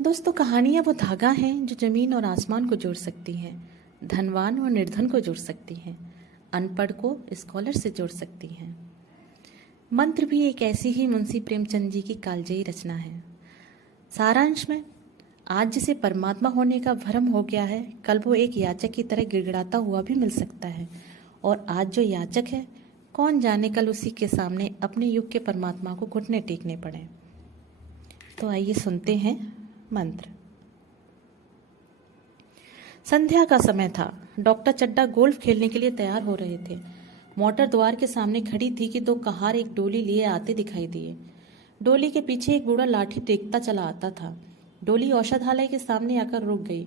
दोस्तों, कहानियाँ वो धागा हैं जो जमीन और आसमान को जोड़ सकती हैं, धनवान और निर्धन को जोड़ सकती हैं, अनपढ़ को स्कॉलर से जोड़ सकती हैं। मंत्र भी एक ऐसी ही मुंशी प्रेमचंद जी की कालजयी रचना है। सारांश में, आज जिसे परमात्मा होने का भ्रम हो गया है, कल वो एक याचक की तरह गिड़गिड़ाता हुआ भी मिल सकता है। और आज जो याचक है, कौन जाने कल उसी के सामने अपने युग के परमात्मा को घुटने टेकने पड़े। तो आइए सुनते हैं मंत्र। संध्या का समय था। डॉक्टर चड्डा गोल्फ खेलने के लिए तैयार हो रहे थे। मोटर द्वार के सामने खड़ी थी कि दो कहार एक डोली लिए आते दिखाई दिए। डोली के पीछे एक बूढ़ा लाठी टेकता चला आता था। डोली औषधालय के सामने आकर रुक गई।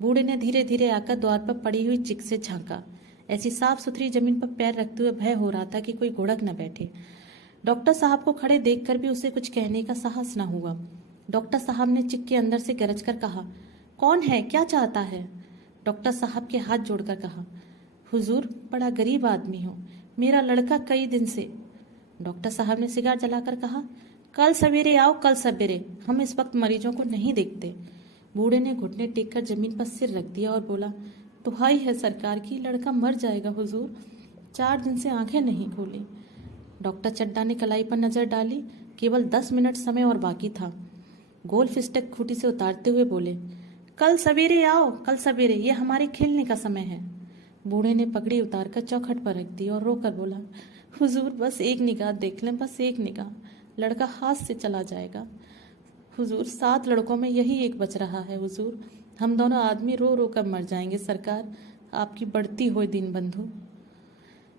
बूढ़े ने धीरे धीरे आकर द्वार पर पड़ी हुई चिक से झांका। ऐसी साफ सुथरी जमीन पर पैर रखते हुए भय हो रहा था कि कोई घुड़क न बैठे। डॉक्टर साहब को खड़े देखकर भी उसे कुछ कहने का साहस न हुआ। डॉक्टर साहब ने चिक के अंदर से गरज कर कहा, कौन है, क्या चाहता है? डॉक्टर साहब के हाथ जोड़कर कहा, हुजूर, बड़ा गरीब आदमी हूँ, मेरा लड़का कई दिन से। डॉक्टर साहब ने सिगार जलाकर कहा, कल सवेरे आओ, कल सवेरे, हम इस वक्त मरीजों को नहीं देखते। बूढ़े ने घुटने टेक कर जमीन पर सिर रख दिया और बोला, दुहाई है सरकार की, लड़का मर जाएगा हुजूर, 4 दिन से आंखें नहीं खोली। डॉक्टर चड्डा ने कलाई पर नजर डाली। केवल 10 मिनट समय और बाकी था। गोल्फ स्टिक खूंटी से उतारते हुए बोले, कल सवेरे आओ, कल सवेरे, ये हमारे खेलने का समय है। बूढ़े ने पगड़ी उतारकर चौखट पर रख दी और रोकर बोला, हुजूर, बस एक निगाह देख लें, बस एक निगाह, लड़का हाथ से चला जाएगा। हुजूर, 7 लड़कों में यही एक बच रहा है हुजूर, हम दोनों आदमी रो रो कर मर जाएंगे सरकार, आपकी बढ़ती हुई दीन बंधु।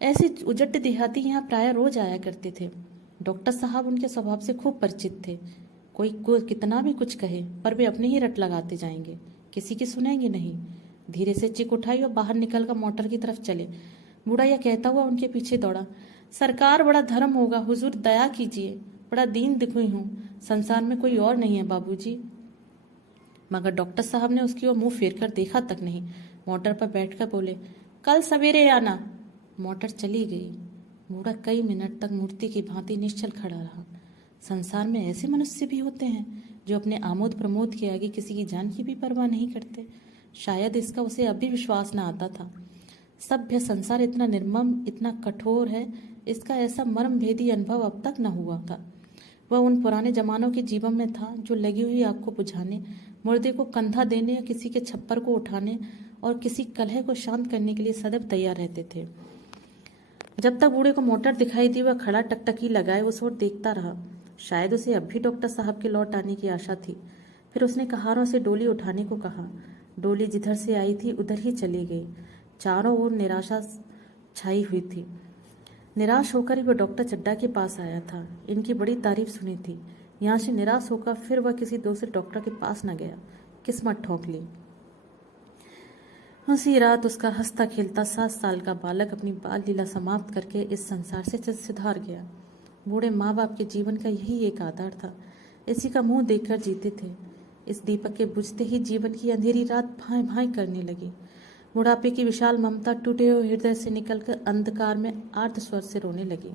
ऐसे उजट देहाती यहाँ प्राय रोज आया करते थे। डॉक्टर साहब उनके स्वभाव से खूब परिचित थे। कोई को कितना भी कुछ कहे, पर वे अपने ही रट लगाते जाएंगे, किसी की सुनेंगे नहीं। धीरे से चिक उठाई और बाहर निकलकर मोटर की तरफ चले। बूढ़ा यह कहता हुआ उनके पीछे दौड़ा, सरकार, बड़ा धर्म होगा हुजूर, दया कीजिए, बड़ा दीन दुखी हूँ, संसार में कोई और नहीं है बाबूजी। मगर डॉक्टर साहब ने उसकी ओर मुंह फेर कर देखा तक नहीं। मोटर पर बैठकर बोले, कल सवेरे आना। मोटर चली गई। बूढ़ा कई मिनट तक मूर्ति की भांति निश्चल खड़ा रहा। संसार में ऐसे मनुष्य भी होते हैं जो अपने आमोद प्रमोद के आगे किसी की जान की भी परवाह नहीं करते। शायद इसका उसे अब भी विश्वास न आता था। सभ्य संसार इतना निर्मम, इतना कठोर है, इसका ऐसा मर्म भेदी अनुभव अब तक न हुआ था। वह उन पुराने जमानों के जीवन में था जो लगी हुई आग को बुझाने, मुर्दे को कंधा देने, किसी के छप्पर को उठाने और किसी कलह को शांत करने के लिए सदैव तैयार रहते थे। जब तक बूढ़े को मोटर दिखाई दी, वह खड़ा टकटकी लगाए उस ओर देखता रहा। शायद उसे अब भी डॉक्टर साहब के लौट आने की आशा थी। फिर उसने कहारों से डोली उठाने को कहा। डोली जिधर से आई थी उधर ही चली गई। चारों ओर निराशा छाई हुई थी। निराश होकर ही वह डॉक्टर चड्डा के पास आया था। इनकी बड़ी तारीफ सुनी थी। यहाँ से निराश होकर फिर वह किसी दूसरे डॉक्टर के पास न गया। किस्मत ठोक ली। उसी रात उसका हंसता खेलता 7 साल का बालक अपनी बाल लीला समाप्त करके इस संसार से सिधार गया। बूढ़े माँ बाप के जीवन का यही एक आधार था। इसी का मुंह देखकर जीते थे। इस दीपक के बुझते ही जीवन की अंधेरी रात भाई भाई करने लगी। बुढ़ापे की विशाल ममता टूटे हुए हृदय से निकलकर अंधकार में आर्त स्वर से रोने लगी।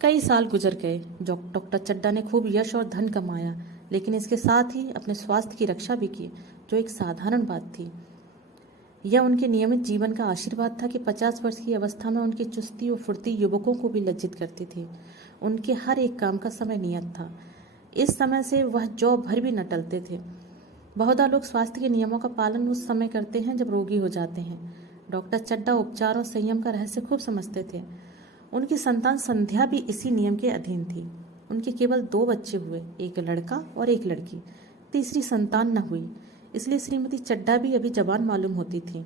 कई साल गुजर गए। डॉक्टर चड्डा ने खूब यश और धन कमाया, लेकिन इसके साथ ही अपने स्वास्थ्य की रक्षा भी की, जो एक साधारण बात थी। यह उनके नियमित जीवन का आशीर्वाद था कि 50 वर्ष की अवस्था में उनकी चुस्ती और फुर्ती युवकों को भी लज्जित करती थी। उनके हर एक काम का समय नियत था। इस समय से वह जौ भर भी न टलते थे। बहुधा लोग स्वास्थ्य के नियमों का पालन उस समय करते हैं जब रोगी हो जाते हैं। डॉक्टर चड्डा उपचार और संयम का रहस्य खूब समझते थे। उनकी संतान संध्या भी इसी नियम के अधीन थी। उनके केवल 2 बच्चे हुए, एक लड़का और एक लड़की। तीसरी संतान न हुई, इसलिए श्रीमती चड्डा भी अभी जवान मालूम होती थी।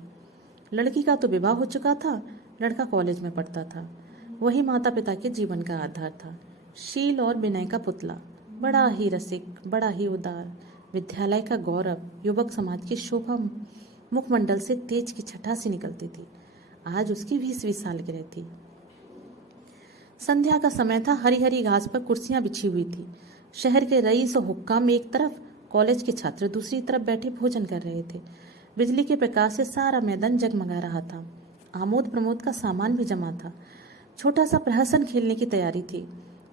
लड़की का तो विवाह हो चुका था, लड़का कॉलेज में पढ़ता था। वही माता पिता के जीवन का आधार था। शील और विनय का पुतला, बड़ा ही रसिक, बड़ा ही उदार, विद्यालय का गौरव, युवक समाज की शोभा मुखमंडल से तेज की छटा सी निकलती थी। आज उसकी 20वीं सालगिरह थी। संध्या का समय था। हरी हरी घास पर कुर्सियां बिछी हुई थी। शहर के रईस और हुक्काम एक तरफ, कॉलेज के छात्र दूसरी तरफ बैठे भोजन कर रहे थे। बिजली के प्रकाश से सारा मैदान जगमगा रहा था। आमोद प्रमोद का सामान भी जमा था। छोटा सा प्रहसन खेलने की तैयारी थी।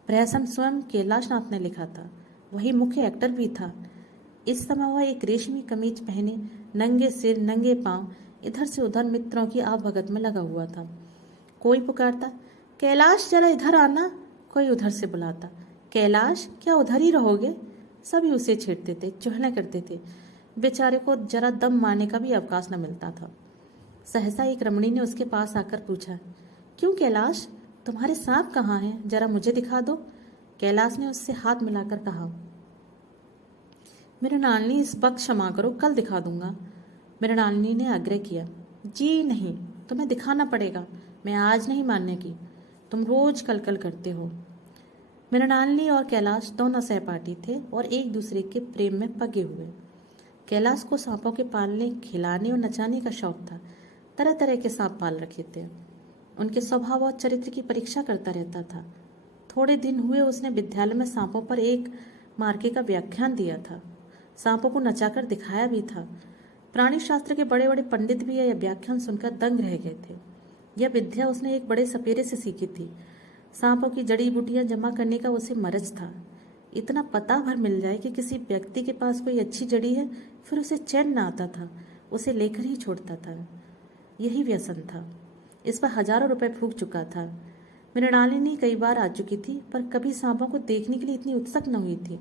प्रहसन स्वयं कैलाश नाथ ने लिखा था। वही मुख्य एक्टर भी था। इस समय वह एक रेशमी कमीज पहने नंगे सिर नंगे पांव इधर से उधर मित्रों की आवभगत में लगा हुआ था। कोई पुकारता, कैलाश जरा इधर आना। कोई उधर से बुलाता, कैलाश क्या उधर ही रहोगे। सभी उसे छेड़ते थे, चुहने करते थे। बेचारे को जरा दम मारने का भी अवकाश न मिलता था। सहसा एक रमणी ने उसके पास आकर पूछा, क्यों कैलाश, तुम्हारे सांप कहाँ हैं, जरा मुझे दिखा दो। कैलाश ने उससे हाथ मिलाकर कहा, मृणालिनी इस वक्त क्षमा करो, कल दिखा दूंगा। मृणालिनी ने आग्रह किया, जी नहीं, तुम्हें दिखाना पड़ेगा, मैं आज नहीं मानने की, तुम रोज कल कल करते हो। मृणालिनी और कैलाश दोनों सहपाठी थे और एक दूसरे के प्रेम में पगे हुए। कैलाश को सांपों के पालने, खिलाने और नचाने का शौक था। तरह तरह के सांप पाल रखे थे। उनके स्वभाव और चरित्र की परीक्षा करता रहता था। थोड़े दिन हुए उसने विद्यालय में सांपों पर एक मार्के का व्याख्यान दिया था। सांपों को नचाकर दिखाया भी था। प्राणी शास्त्र के बड़े बड़े पंडित भी यह व्याख्यान सुनकर दंग रह गए थे। यह विद्या उसने एक बड़े सपेरे से सीखी थी। सांपों की जड़ी बूटियां जमा करने का उसे मरज था। इतना पता भर मिल जाए कि किसी व्यक्ति के पास कोई अच्छी जड़ी है, फिर उसे चैन न आता था, उसे लेकर ही छोड़ता था। यही व्यसन था। इस पर हजारों रुपए फूंक चुका था। मृणालिनी कई बार आ चुकी थी, पर कभी सांपों को देखने के लिए इतनी उत्सुक न हुई थी।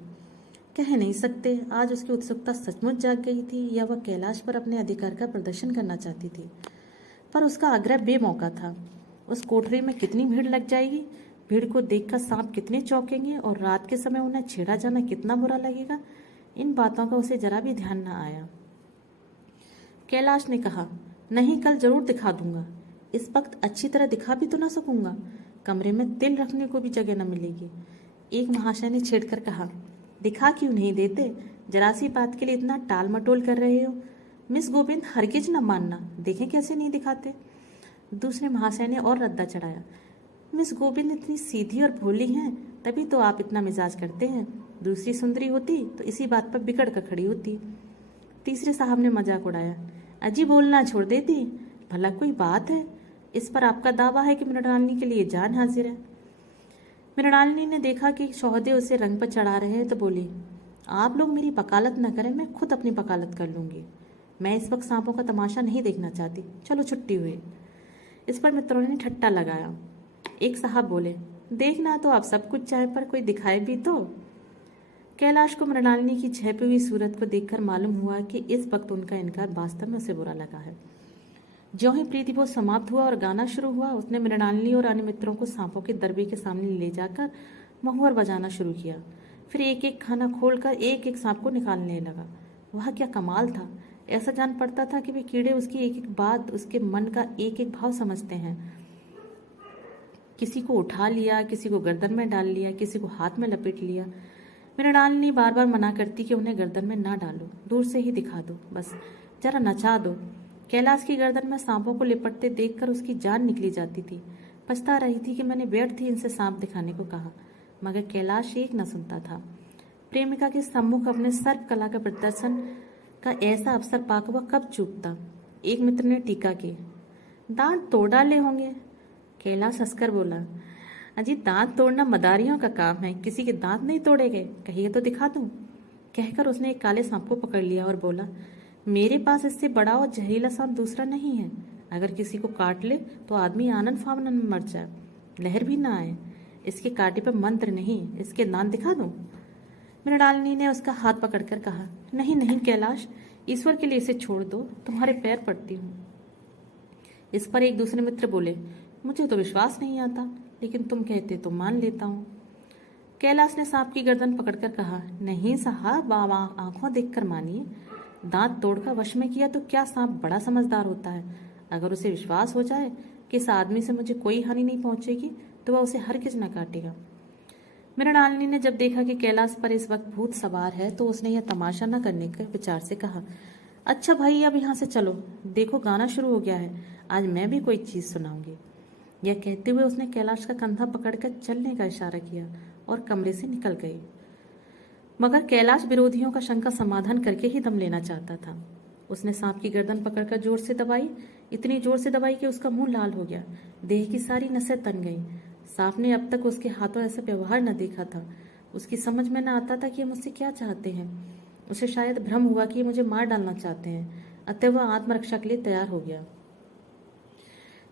कह नहीं सकते आज उसकी उत्सुकता सचमुच जाग गई थी या वह कैलाश पर अपने अधिकार का प्रदर्शन करना चाहती थी। पर उसका आग्रह बेमौका था। उस कोठरी में कितनी भीड़ लग जाएगी, भीड़ को देखकर सांप कितने चौंकेंगे और रात के समय उन्हें छेड़ा जाना कितना बुरा लगेगा, इन बातों का उसे जरा भी ध्यान न आया। कैलाश ने कहा, नहीं, कल जरूर दिखा दूंगा। इस वक्त अच्छी तरह दिखा भी तो ना सकूंगा, कमरे में तिल रखने को भी जगह न मिलेगी। एक महाशय ने छेड़कर कहा, दिखा क्यों नहीं देते, जरा सी बात के लिए इतना टाल मटोल कर रहे हो। मिस गोविंद हरगिज न मानना, देखें कैसे नहीं दिखाते। दूसरे महाशय ने और रद्दा चढ़ाया, मिस गोविंद इतनी सीधी और भोली हैं, तभी तो आप इतना मिजाज करते हैं। दूसरी सुंदरी होती तो इसी बात पर बिगड़ कर खड़ी होती। तीसरे साहब ने मजाक उड़ाया, अजी बोलना छोड़ देती, भला कोई बात है। इस पर आपका दावा है कि मृणालिनी के लिए जान हाजिर है। मृणालिनी ने देखा कि शौहदे उसे रंग पर चढ़ा रहे हैं तो बोली, आप लोग मेरी वकालत न करें, मैं खुद अपनी वकालत कर लूंगी। मैं इस वक्त सांपों का तमाशा नहीं देखना चाहती, चलो छुट्टी हुई। इस पर मित्रों ने ठट्टा लगाया। एक साहब बोले, देखना तो आप सब कुछ चाहे, पर कोई दिखाए भी तो। कैलाश को मृणालिनी की झेपी हुई सूरत को देखकर मालूम हुआ कि इस वक्त उनका इनकार वास्तव में उसे बुरा लगा है। ज्यों ही प्रीतिभोज समाप्त हुआ और गाना शुरू हुआ, उसने मृणालिनी और अन्य मित्रों को सांपों के दरबे के सामने ले जाकर महुअर बजाना शुरू किया। फिर एक एक खाना खोलकर एक एक सांप को निकालने लगा। वह क्या कमाल था। ऐसा जान पड़ता था कि वे कीड़े उसकी एक एक बात, उसके मन का एक एक भाव समझते हैं। किसी को उठा लिया, किसी को गर्दन में डाल लिया, किसी को हाथ में लपेट लिया। मृणालिनी बार बार मना करती कि उन्हें गर्दन में ना डालो, दूर से ही दिखा दो, बस जरा नचा दो। कैलाश की गर्दन में सांपों को लिपटते देखकर उसकी जान निकली जाती थी। पछता रही थी कि मैंने व्यर्थ ही इनसे सांप दिखाने को कहा, मगर कैलाश एक न सुनता था। प्रेमिका के सम्मुख अपने सर्प कला का प्रदर्शन का ऐसा अवसर पाकर वह कब चूकता। एक मित्र ने टीका की, दांत तोड़ डाले होंगे। कैलाश हंसकर बोला, अजी दांत तोड़ना मदारियों का काम है, किसी के दांत नहीं तोड़े गए, कहिए तो दिखा दूं। कहकर उसने एक काले सांप को पकड़ लिया और बोला, मेरे पास इससे बड़ा और जहरीला सांप दूसरा नहीं है। अगर किसी को काट ले तो आदमी आनंद फानन में मर जाए, लहर भी ना आए। इसके कांटे पर मंत्र नहीं, इसके दांत दिखा दूं। मृणालिनी ने उसका हाथ पकड़कर कहा, नहीं नहीं कैलाश, ईश्वर के लिए इसे छोड़ दो, तुम्हारे पैर पड़ती हूँ। इस पर एक दूसरे मित्र बोले, मुझे तो विश्वास नहीं आता, लेकिन तुम कहते तो मान लेता हूँ। कैलाश ने सांप की गर्दन पकड़कर कहा, नहीं साहब, आंखों देखकर मानिए। दांत तोड़कर वश में किया तो क्या सांप बड़ा समझदार होता है। अगर उसे विश्वास हो जाए कि इस आदमी से मुझे कोई हानि नहीं पहुंचेगी तो वह उसे हरगिज न काटेगा। मृणालिनी ने जब देखा कि कैलाश पर इस वक्त भूत सवार है तो उसने यह तमाशा न करने के विचार से कहा, अच्छा भाई अब यहाँ से चलो, देखो गाना शुरू हो गया है, आज मैं भी कोई चीज सुनाऊंगी। यह कहते हुए उसने कैलाश का कंधा पकड़कर चलने का इशारा किया और कमरे से निकल गई। मगर कैलाश विरोधियों का शंका समाधान करके ही दम लेना चाहता था। उसने सांप की गर्दन पकड़कर जोर से दबाई, इतनी जोर से दबाई कि उसका मुंह लाल हो गया, देह की सारी नसें तन गईं। सांप ने अब तक उसके हाथों ऐसा व्यवहार न देखा था। उसकी समझ में न आता था कि ये मुझसे क्या चाहते हैं। उसे शायद भ्रम हुआ कि ये मुझे मार डालना चाहते हैं, अतः वह आत्मरक्षा के लिए तैयार हो गया।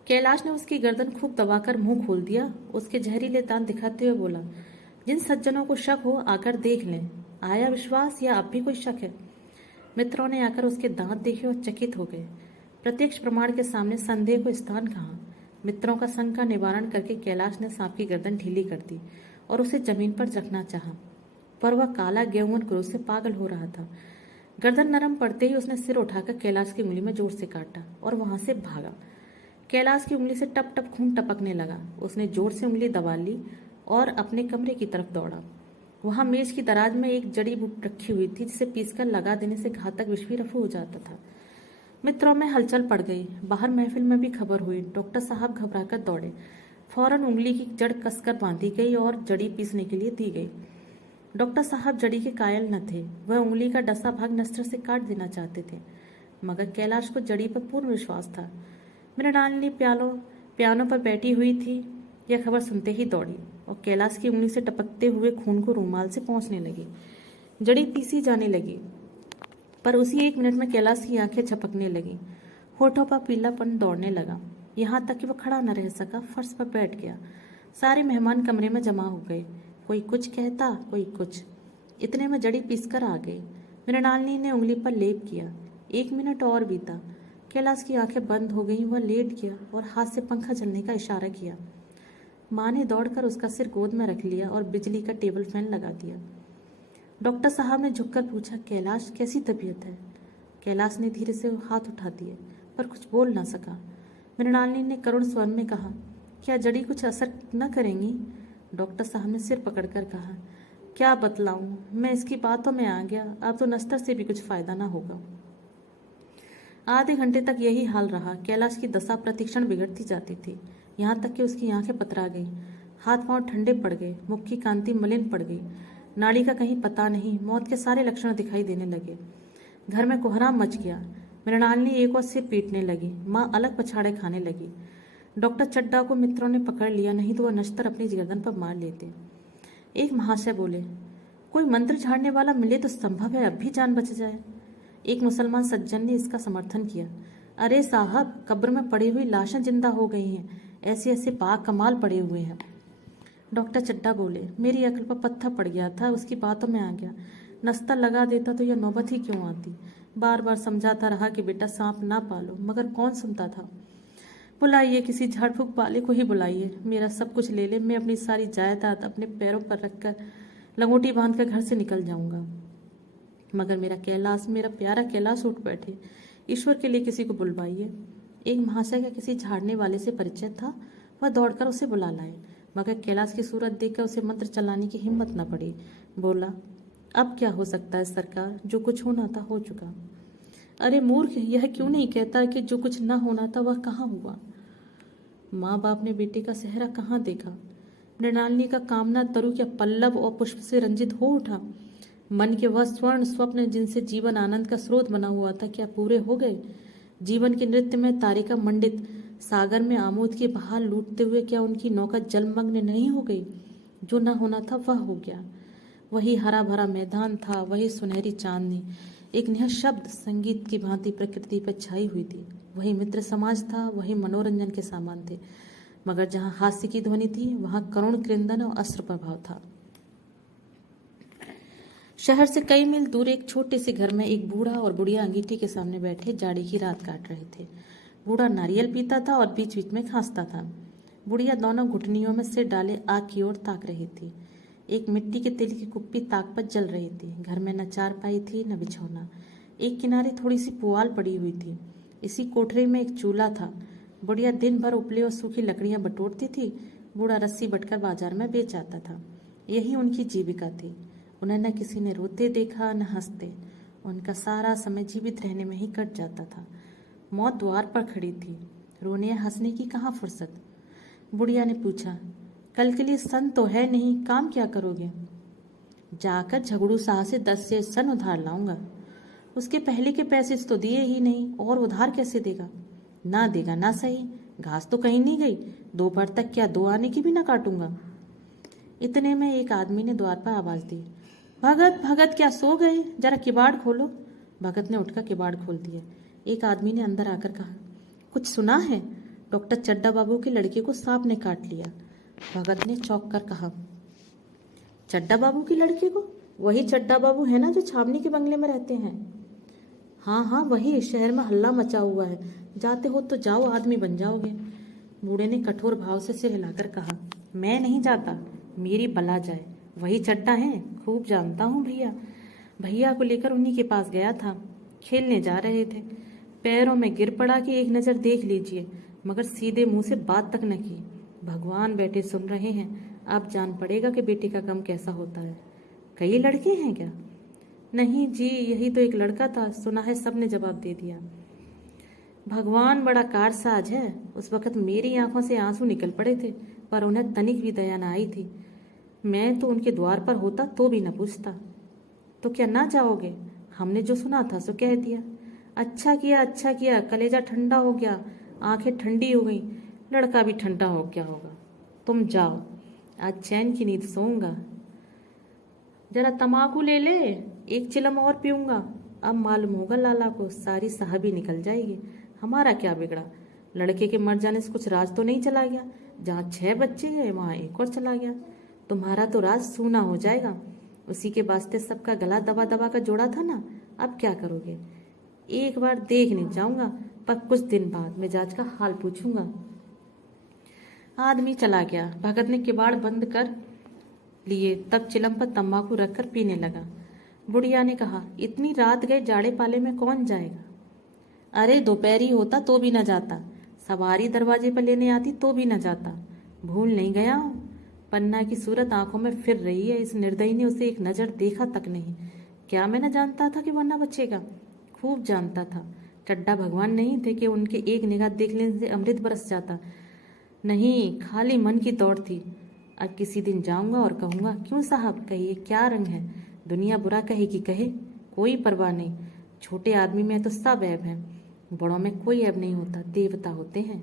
कैलाश ने उसकी गर्दन खूब दबाकर मुंह खोल दिया। उसके जहरीले दांत दिखाते हुए बोला, जिन सज्जनों को शक हो आकर देख लें। आया विश्वास या अब भी कोई शक है? मित्रों ने आकर उसके दांत देखे और चकित हो गए। प्रत्यक्ष प्रमाण के सामने संदेह को स्थान कहाँ। मित्रों का संग का निवारण करके कैलाश ने सांप की गर्दन ढीली कर दी और उसे जमीन पर रखना चाहा, पर वह काला गेहूं क्रोध से पागल हो रहा था। गर्दन नरम पड़ते ही उसने सिर उठाकर कैलाश की उंगली में जोर से काटा और वहां से भागा। कैलाश की उंगली से टप टप खून टपकने लगा। उसने जोर से उंगली दबा ली और अपने कमरे की तरफ दौड़ा। वहां मेज की दराज में एक जड़ी बूटी रखी हुई थी, जिसे पीसकर लगा देने से घातक विष भी रफू हो जाता था। मित्रों में हलचल पड़ गई। बाहर महफिल में भी खबर हुई। डॉक्टर साहब घबराकर दौड़े। फौरन उंगली की जड़ कसकर बांधी गई और जड़ी पीसने के लिए दी गई। डॉक्टर साहब जड़ी के कायल न थे। वह उंगली का डसा भाग नस्त्र से काट देना चाहते थे, मगर कैलाश को जड़ी पर पूर्ण विश्वास था। मृणालिनी पियानो पर बैठी हुई थी। यह खबर सुनते ही दौड़ी और कैलाश की उंगली से टपकते हुए खून को रूमाल से पोंछने लगी। जड़ी पीसी जाने लगी, पर उसी 1 मिनट में कैलाश की आंखें झपकने लगी। होठों पर पीलापन दौड़ने लगा, यहाँ तक कि वह खड़ा न रह सका, फर्श पर बैठ गया। सारे मेहमान कमरे में जमा हो गए। कोई कुछ कहता, कोई कुछ। इतने में जड़ी पीसकर आ गई। मृणालिनी ने उंगली पर लेप किया। 1 मिनट और बीता। कैलाश की आंखें बंद हो गईं। वह लेट गया और हाथ से पंखा चलने का इशारा किया। माँ ने दौड़कर उसका सिर गोद में रख लिया और बिजली का टेबल फैन लगा दिया। डॉक्टर साहब ने झुककर पूछा, कैलाश कैसी तबीयत है? कैलाश ने धीरे से हाथ उठा दिए, पर कुछ बोल ना सका। मृणालिनी ने करुण स्वर में कहा, क्या जड़ी कुछ असर न करेंगी? डॉक्टर साहब ने सिर पकड़कर कहा, क्या बतलाऊं, मैं इसकी बातों में आ गया। अब तो नस्तर से भी कुछ फायदा ना होगा। आधे घंटे तक यही हाल रहा। कैलाश की दशा प्रतिक्षण बिगड़ती जाती थी, यहाँ तक कि उसकी आंखें पतरा गईं, हाथ पांव ठंडे पड़ गए, मुख की कांति मलिन पड़ गई, नाड़ी का कहीं पता नहीं। मौत के सारे लक्षण दिखाई देने लगे। घर में कोहराम मच गया। मृणालिनी एक और सिर पीटने लगी। माँ अलग पछाड़े खाने लगी। डॉक्टर चड्डा को मित्रों ने पकड़ लिया, नहीं तो वह नश्तर अपनी गर्दन पर मार लेते। एक महाशय बोले, कोई मंत्र झाड़ने वाला मिले तो संभव है अब भी जान बच जाए। एक मुसलमान सज्जन ने इसका समर्थन किया, अरे साहब, कब्र में पड़ी हुई लाशें जिंदा हो गई हैं, ऐसे ऐसे पाक कमाल पड़े हुए हैं। डॉक्टर चड्डा बोले, मेरी अकल पर पत्थर पड़ गया था, उसकी बातों में आ गया। नस्ता लगा देता तो यह नौबत ही क्यों आती। बार बार समझाता रहा कि बेटा सांप ना पालो, मगर कौन सुनता था। बुलाइए, किसी झाड़ फूक वाले को ही बुलाइए, मेरा सब कुछ ले ले, मैं अपनी सारी जायदाद अपने पैरों पर रखकर लंगोटी बांधकर घर से निकल जाऊंगा। मगर मेरा कैलाश, मेरा प्यारा कैलाश उठ बैठे। ईश्वर के लिए किसी को बुलवाइए। एक महाशय का किसी झाड़ने वाले से परिचय था। वह दौड़कर उसे बुला लाए, मगर कैलाश की सूरत देखकर उसे मंत्र चलाने की हिम्मत न पड़ी। बोला, अब क्या हो सकता है सरकार, जो कुछ होना था हो चुका। अरे मूर्ख, यह क्यों नहीं कहता कि जो कुछ न होना था वह कहाँ हुआ। माँ बाप ने बेटे का सेहरा कहाँ देखा। मृणालिनी का कामना तरु क्या पल्लव और पुष्प से रंजित हो उठा। मन के वह स्वर्ण स्वप्न जिनसे जीवन आनंद का स्रोत बना हुआ था, क्या पूरे हो गए। जीवन के नृत्य में तारिका मंडित सागर में आमोद की बहार लूटते हुए क्या उनकी नौका जलमग्न नहीं हो गई। जो न होना था वह हो गया। वही हरा भरा मैदान था, वही सुनहरी चांदनी एक निःशब्द संगीत की भांति प्रकृति पर छाई हुई थी। वही मित्र समाज था, वही मनोरंजन के सामान थे, मगर जहां हास्य की ध्वनि थी वहां करुण क्रंदन और अस्त्र प्रभाव था। शहर से कई मील दूर एक छोटे से घर में एक बूढ़ा और बुढ़िया अंगीठी के सामने बैठे जाड़ी की रात काट रहे थे। बूढ़ा नारियल पीता था और बीच बीच में खांसता था। बुढ़िया दोनों घुटनियों में सिर डाले आग की ओर ताक रही थी। एक मिट्टी के तेल की कुप्पी ताक पर जल रही थी। घर में न चारपाई थी न बिछौना। एक किनारे थोड़ी सी पुआल पड़ी हुई थी। इसी कोठरी में एक चूल्हा था। बुढ़िया दिन भर उपले और सूखी लकड़ियां बटोरती थी। बूढ़ा रस्सी बटकर बाजार में बेच आता था। यही उनकी जीविका थी। उन्हें न किसी ने रोते देखा न हंसते। उनका सारा समय जीवित रहने में ही कट जाता था। मौत द्वार पर खड़ी थी। रोने या हंसने की कहाँ फुर्सत। बुढ़िया ने पूछा, कल के लिए सन तो है नहीं, काम क्या करोगे। जाकर झगड़ू शाह से 10 से सन उधार लाऊंगा। उसके पहले के पैसे तो दिए ही नहीं, और उधार कैसे देगा। ना देगा ना सही, घास तो कहीं नहीं गई। दोपहर तक क्या 2 आने की भी ना काटूंगा। इतने में एक आदमी ने द्वार पर आवाज दी, भगत भगत क्या सो गए? जरा किवाड़ खोलो। भगत ने उठकर किवाड़ खोल दिया। एक आदमी ने अंदर आकर कहा, कुछ सुना है? डॉक्टर चड्डा बाबू के लड़के को सांप ने काट लिया। भगत ने चौंक कर कहा, चड्डा बाबू की लड़के को? वही चड्डा बाबू है ना जो छावनी के बंगले में रहते हैं? हाँ हाँ वही। शहर में हल्ला मचा हुआ है, जाते हो तो जाओ, आदमी बन जाओगे। बूढ़े ने कठोर भाव से सिर हिलाकर कहा, मैं नहीं जाता, मेरी बला जाए। वही चड्डा है, खूब जानता हूँ भैया। भैया को लेकर उन्हीं के पास गया था, खेलने जा रहे थे, पैरों में गिर पड़ा कि एक नज़र देख लीजिए, मगर सीधे मुंह से बात तक न की। भगवान बैठे सुन रहे हैं, अब जान पड़ेगा कि बेटे का गम कैसा होता है। कई लड़के हैं क्या? नहीं जी, यही तो एक लड़का था, सुना है, सबने जवाब दे दिया। भगवान बड़ा कारसाज है। उस वक्त मेरी आंखों से आंसू निकल पड़े थे, पर उन्हें तनिक भी दया न आई थी। मैं तो उनके द्वार पर होता तो भी न पूछता। तो क्या ना जाओगे? हमने जो सुना था सो कह दिया। अच्छा किया, कलेजा ठंडा हो गया, आंखें ठंडी हो गई, लड़का भी ठंडा हो गया होगा। तुम जाओ, आज चैन की नींद सोऊंगा। जरा तमाकू ले ले, एक चिलम और पीऊंगा। अब मालूम होगा लाला को, सारी साहबी निकल जाएगी। हमारा क्या बिगड़ा? लड़के के मर जाने से कुछ राज तो नहीं चला गया? जहाँ 6 बच्चे हैं वहाँ एक और चला गया। तुम्हारा तो राज सूना हो जाएगा। उसी के वास्ते सबका गला दबा दबा कर जोड़ा था ना, अब क्या करोगे? एक बार देखने जाऊंगा, पर कुछ दिन बाद मिजाज का हाल पूछूंगा। आदमी चला गया। भगत ने किवाड़ बंद कर लिए, तब चिलम पर तंबाकू रखकर पीने लगा। बुढ़िया ने कहा, इतनी रात गए जाड़े पाले में कौन जाएगा? अरे दोपहरी होता तो भी न जाता, सवारी दरवाजे पर लेने आती तो भी न जाता। भूल नहीं गया हूँ। पन्ना की सूरत आंखों में फिर रही है। इस निर्दयी ने उसे एक नज़र देखा तक नहीं। क्या मैं न जानता था कि वरना बचेगा? खूब जानता था। चड्डा भगवान नहीं थे कि उनके एक निगाह देख लेने से अमृत बरस जाता। नहीं, खाली मन की दौड़ थी। अब किसी दिन जाऊंगा और कहूंगा, क्यों साहब, कहिए क्या रंग है? दुनिया बुरा कहे कि कहे, कोई परवाह नहीं। छोटे आदमी में तो सब ऐब हैं, बड़ों में कोई ऐब नहीं होता, देवता होते हैं।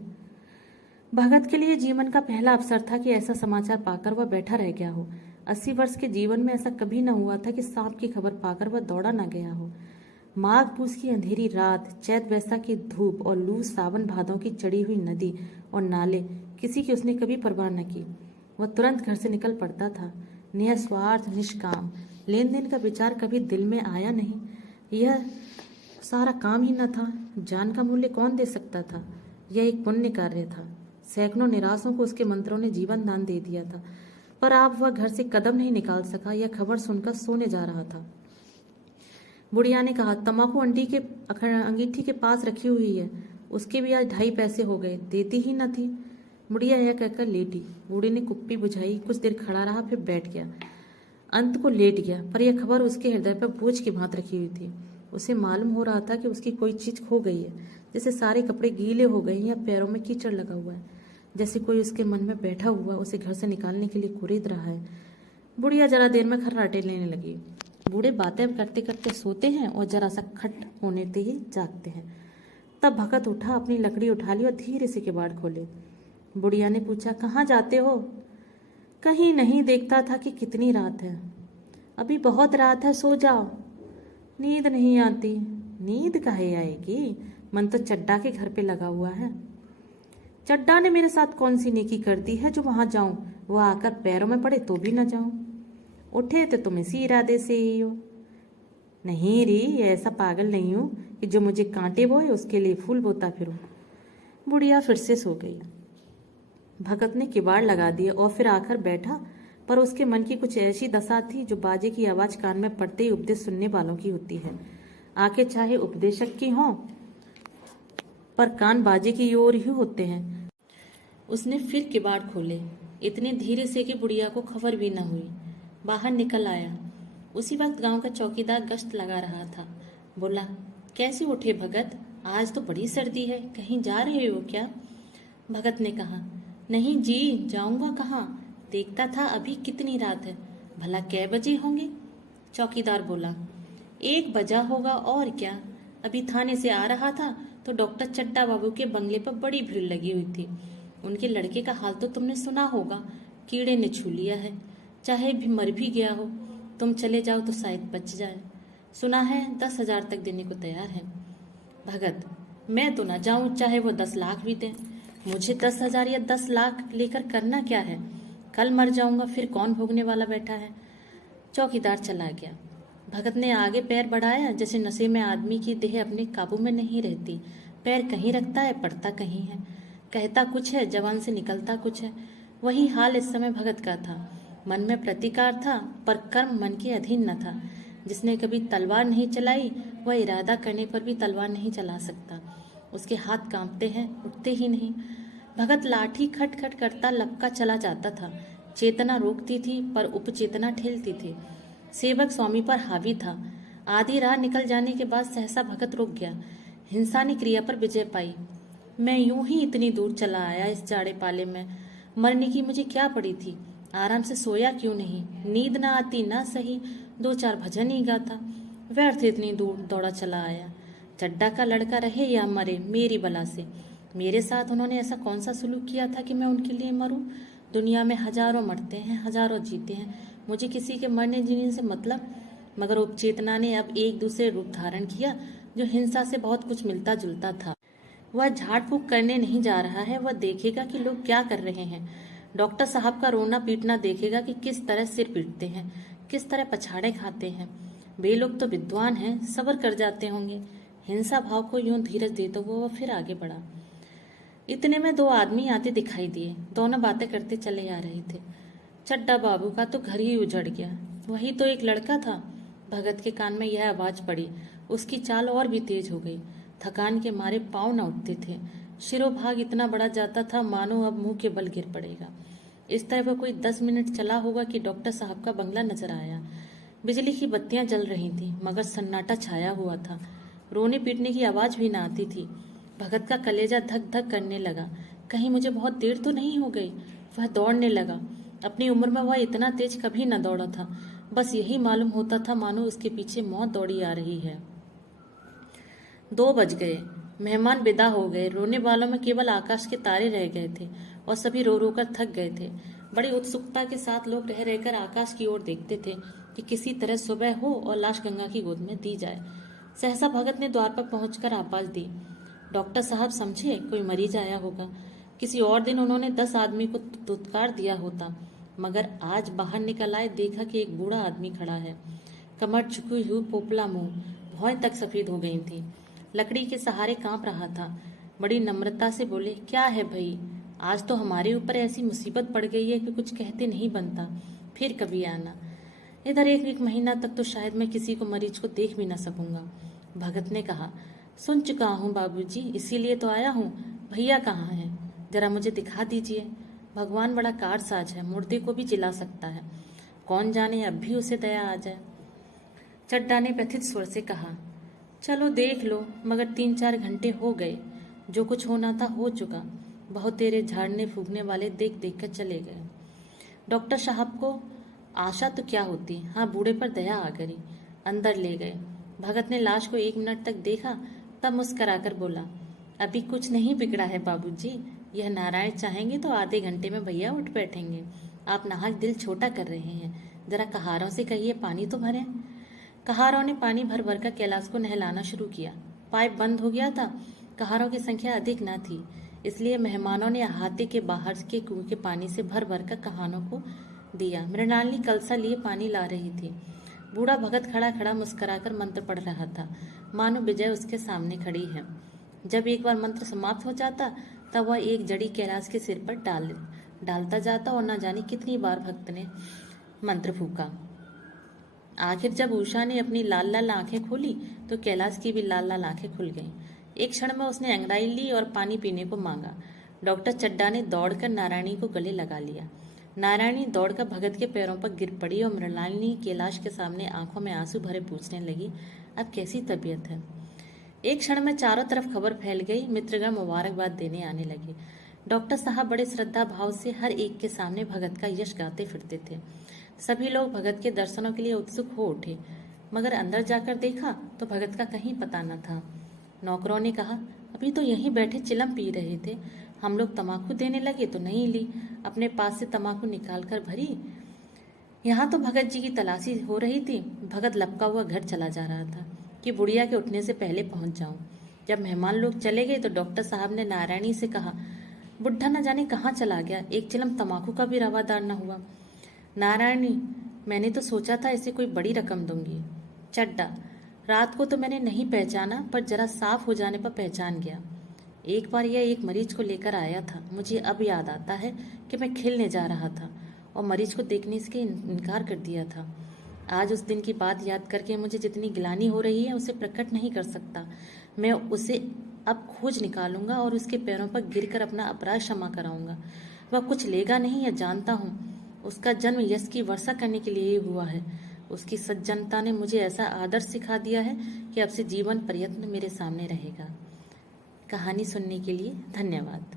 भगत के लिए जीवन का पहला अवसर था कि ऐसा समाचार पाकर वह बैठा रह गया हो। 80 वर्ष के जीवन में ऐसा कभी न हुआ था कि सांप की खबर पाकर वह दौड़ा न गया हो। माघ पूस की अंधेरी रात, चैत वैसाख की धूप और लू, सावन भादों की चढ़ी हुई नदी और नाले, किसी की उसने कभी परवाह न की। वह तुरंत घर से निकल पड़ता था, निस्वार्थ, निष्काम। लेन देन का विचार कभी दिल में आया नहीं। यह सारा काम ही न था। जान का मूल्य कौन दे सकता था? यह एक पुण्य कार्य था। सैकड़ों निराशों को उसके मंत्रों ने जीवन दान दे दिया था, पर अब वह घर से कदम नहीं निकाल सका। यह खबर सुनकर सोने जा रहा था। बुढ़िया ने कहा, तम्बाकू अंगीठी के पास रखी हुई है, उसके भी आज 2.5 पैसे हो गए, देती ही न थी। बुढ़िया यह कहकर लेटी। बूढ़े ने कुप्पी बुझाई, कुछ देर खड़ा रहा, फिर बैठ गया, अंत को लेट गया। पर यह खबर उसके हृदय पर बोझ की भांति रखी हुई थी। उसे मालूम हो रहा था कि उसकी कोई चीज खो गई है, जैसे सारे कपड़े गीले हो गए या पैरों में कीचड़ लगा हुआ है, जैसे कोई उसके मन में बैठा हुआ उसे घर से निकालने के लिए कुरेद रहा है। बुढ़िया जरा देर में खर्राटे लेने लगी। बूढ़े बातें करते करते सोते हैं और जरा सा खट होने से ही जागते हैं। तब भगत उठा, अपनी लकड़ी उठा ली और धीरे से किवाड़ खोले। बुढ़िया ने पूछा, कहाँ जाते हो? कहीं नहीं, देखता था कि कितनी रात है। अभी बहुत रात है, सो जाओ। नींद नहीं आती। नींद काहे आएगी, मन तो चड्डा के घर पे लगा हुआ है। चड्डा ने मेरे साथ कौन सी नेकी कर दी है जो वहां जाऊं, वह आकर पैरों में पड़े तो भी न जाऊं। उठे तो तुम इसी इरादे से ही हो। नहीं री, ऐसा पागल नहीं हूं कि जो मुझे कांटे बोए उसके लिए फूल बोता फिरूं। बुढ़िया फिर से सो गई। भगत ने किवाड़ लगा दिया और फिर आकर बैठा, पर उसके मन की कुछ ऐसी दशा थी जो बाजे की आवाज कान में पड़ते ही उपदेश सुनने वालों की होती है। आंखें चाहे उपदेशक की हों, पर कान बाजे की ओर ही होते हैं। उसने फिर किवाड़ खोले, इतने धीरे से कि बुढ़िया को खबर भी न हुई। बाहर निकल आया। उसी वक्त गांव का चौकीदार गश्त लगा रहा था। बोला, कैसे उठे भगत? आज तो बड़ी सर्दी है, कहीं जा रहे हो क्या? भगत ने कहा, नहीं जी, जाऊंगा कहाँ, देखता था अभी कितनी रात है, भला कै बजे होंगे? चौकीदार बोला, 1 बजा होगा और क्या। अभी थाने से आ रहा था तो डॉक्टर चड्डा बाबू के बंगले पर बड़ी भीड़ लगी हुई थी। उनके लड़के का हाल तो तुमने सुना होगा, कीड़े ने छू लिया है, चाहे भी मर भी गया हो। तुम चले जाओ तो शायद बच जाए। सुना है 10,000 तक देने को तैयार है। भगत, मैं तो ना जाऊं चाहे वो 10 लाख भी दें। मुझे 10,000 या 10 लाख लेकर करना क्या है? कल मर जाऊंगा, फिर कौन भोगने वाला बैठा है? चौकीदार चला गया। भगत ने आगे पैर बढ़ाया, जैसे नशे में आदमी की देह अपने काबू में नहीं रहती। पैर कहीं रखता है, पड़ता कहीं है। कहता कुछ है, जवान से निकलता कुछ है। वही हाल इस समय भगत का था। मन में प्रतिकार था, पर कर्म मन के अधीन न था। जिसने कभी तलवार नहीं चलाई, वह इरादा करने पर भी तलवार नहीं चला सकता। उसके हाथ कांपते हैं, उठते ही नहीं। भगत लाठी खट खट करता लपका चला जाता था। चेतना रोकती थी, पर उपचेतना ठेलती थी। सेवक स्वामी पर हावी था। आधी राह निकल जाने के बाद सहसा भगत रुक गया। हिंसा ने क्रिया पर विजय पाई। मैं यूं ही इतनी दूर चला आया इस जाड़े पाले में। मरने की मुझे क्या पड़ी थी? आराम से सोया क्यों नहीं? नींद ना आती ना सही, 2-4 भजन ही गाता। व्यर्थ इतनी दूर दौड़ा चला आया। चड्डा का लड़का रहे या मरे, मेरी बला से। मेरे साथ उन्होंने ऐसा कौन सा सुलूक किया था कि मैं उनके लिए मरूं? दुनिया में हजारों मरते हैं, हजारों जीते हैं। मुझे किसी के मरने जीने से मतलब। मगर उपचेतना ने अब एक दूसरे रूप धारण किया, जो हिंसा से बहुत कुछ मिलता जुलता था। वह झाड़ फूक करने नहीं जा रहा है, वह देखेगा कि लोग क्या कर रहे हैं। डॉक्टर साहब का रोना पीटना देखेगा कि किस तरह सिर पीटते हैं, किस तरह पछाड़े खाते हैं। वे लोग तो विद्वान हैं, सब्र कर जाते होंगे। हिंसा भाव को यूं धीरज देते हुए वह फिर आगे बढ़ा। इतने में 2 आदमी आते दिखाई दिए। दोनों बातें करते चले आ रहे थे। चड्डा बाबू का तो घर ही उजड़ गया। वही तो एक लड़का था। भगत के कान में यह आवाज पड़ी। उसकी चाल और भी तेज हो गई। थकान के मारे पांव न उठते थे। शिरोभाग इतना बड़ा जाता था मानो अब मुंह के बल गिर पड़ेगा। इस तरह वह कोई 10 मिनट चला होगा कि डॉक्टर साहब का बंगला नजर आया। बिजली की बत्तियां जल रही थी, मगर सन्नाटा छाया हुआ था। रोने पीटने की आवाज भी ना आती थी। भगत का कलेजा धक धक करने लगा। कहीं मुझे बहुत देर तो नहीं हो गई? वह दौड़ने लगा। अपनी उम्र में वह इतना तेज कभी न दौड़ा था। बस यही मालूम होता था मानो उसके पीछे मौत दौड़ी आ रही है। 2 बज गए। मेहमान विदा हो गए। रोने वालों में केवल आकाश के तारे रह गए थे और सभी रो रो कर थक गए थे। बड़ी उत्सुकता के साथ लोग रह रहकर आकाश की ओर देखते थे कि किसी तरह सुबह हो और लाश गंगा की गोद में दी जाए। सहसा भगत ने द्वार पर पहुंचकर आवाज दी। डॉक्टर साहब समझे कोई मरीज आया होगा। किसी और दिन उन्होंने 10 आदमी को दुत्कार दिया होता, मगर आज बाहर निकल आए, देखा कि एक बूढ़ा आदमी खड़ा है। कमर झुकी हुई, पोपला मुंह, भौं तक सफेद हो गई थी। लकड़ी के सहारे कांप रहा था। बड़ी नम्रता से बोले, क्या है भई? आज तो हमारे ऊपर ऐसी मुसीबत पड़ गई है कि कुछ कहते नहीं बनता। फिर कभी आना। इधर एक महीना तक तो शायद मैं किसी को मरीज को देख भी न सकूंगा। भगत ने कहा, सुन चुका हूँ बाबूजी, इसीलिए तो आया हूँ। भैया कहाँ हैं? जरा मुझे दिखा दीजिए। भगवान बड़ा कारसाज है, मुर्दे को भी जिला सकता है। कौन जाने अब भी उसे दया आ जाए। चड्डा ने व्यथित स्वर से कहा, चलो देख लो, मगर 3-4 घंटे हो गए। जो कुछ होना था हो चुका। बहुत तेरे झाड़ने फूकने वाले देख देख कर चले गए। डॉक्टर साहब को आशा तो क्या होती, हाँ बूढ़े पर दया आ गई। अंदर ले गए। भगत ने लाश को 1 मिनट तक देखा, तब मुस्कराकर बोला, अभी कुछ नहीं बिगड़ा है बाबूजी। यह नारायण चाहेंगे तो आधे घंटे में भैया उठ बैठेंगे। आप नाहक दिल छोटा कर रहे हैं। जरा कहारों से कहिए पानी तो भरें। कहारों ने पानी भर भर कर कैलाश को नहलाना शुरू किया। पाइप बंद हो गया था। कहारों की संख्या अधिक न थी, इसलिए मेहमानों ने अहाते के बाहर के कुएं के पानी से भर भर कर कहानों को दिया। मृणालिनी कलसा लिए पानी ला रही थी। बूढ़ा भगत खड़ा खड़ा मुस्कुराकर मंत्र पढ़ रहा था, मानो विजय उसके सामने खड़ी है। जब एक बार मंत्र समाप्त हो जाता, तब वह एक जड़ी कैलाश के सिर पर डालता जाता और न जाने कितनी बार भक्त ने मंत्र फूका। आखिर जब उषा ने अपनी लाल लाल आंखें खोली, तो कैलाश की भी लाल लाल आंखें खुल गईं। एक क्षण में उसने अंगड़ाई ली और पानी पीने को मांगा। डॉक्टर चड्डा ने दौड़कर नारायणी को गले लगा लिया। नारायणी दौड़कर भगत के पैरों पर गिर पड़ी और मृणालिनी कैलाश के सामने आंखों में आंसू भरे पूछने लगी, अब कैसी तबीयत है? एक क्षण में चारों तरफ खबर फैल गई। मित्रगण मुबारकबाद देने आने लगे। डॉक्टर साहब बड़े श्रद्धा भाव से हर एक के सामने भगत का यश गाते फिरते थे। सभी लोग भगत के दर्शनों के लिए उत्सुक हो उठे, मगर अंदर जाकर देखा तो भगत का कहीं पता न था। नौकरों ने कहा, अभी तो यहीं बैठे चिलम पी रहे थे। हम लोग तमाकू देने लगे तो नहीं ली। अपने पास से तमाकू निकाल कर भरी, यहाँ तो भगत जी की तलाशी हो रही थी। भगत लपका हुआ घर चला जा रहा था कि बुढ़िया के उठने से पहले पहुंच जाऊं। जब मेहमान लोग चले गए तो डॉक्टर साहब ने नारायणी से कहा, बुढ़ा न जाने कहाँ चला गया, एक चिलम तमाकू का भी रवादार न हुआ। नारायणी, मैंने तो सोचा था इसे कोई बड़ी रकम दूंगी। चड्डा, रात को तो मैंने नहीं पहचाना, पर जरा साफ हो जाने पर पहचान गया। एक बार यह एक मरीज को लेकर आया था। मुझे अब याद आता है कि मैं खेलने जा रहा था और मरीज को देखने से इनकार कर दिया था। आज उस दिन की बात याद करके मुझे जितनी गिलानी हो रही है उसे प्रकट नहीं कर सकता। मैं उसे अब खोज निकालूंगा और उसके पैरों पर गिरकर अपना अपराध क्षमा कराऊंगा। वह कुछ लेगा नहीं, यह जानता हूँ। उसका जन्म यश की वर्षा करने के लिए ही हुआ है। उसकी सज्जनता ने मुझे ऐसा आदर्श सिखा दिया है कि अब से जीवन पर्यंत मेरे सामने रहेगा। कहानी सुनने के लिए धन्यवाद।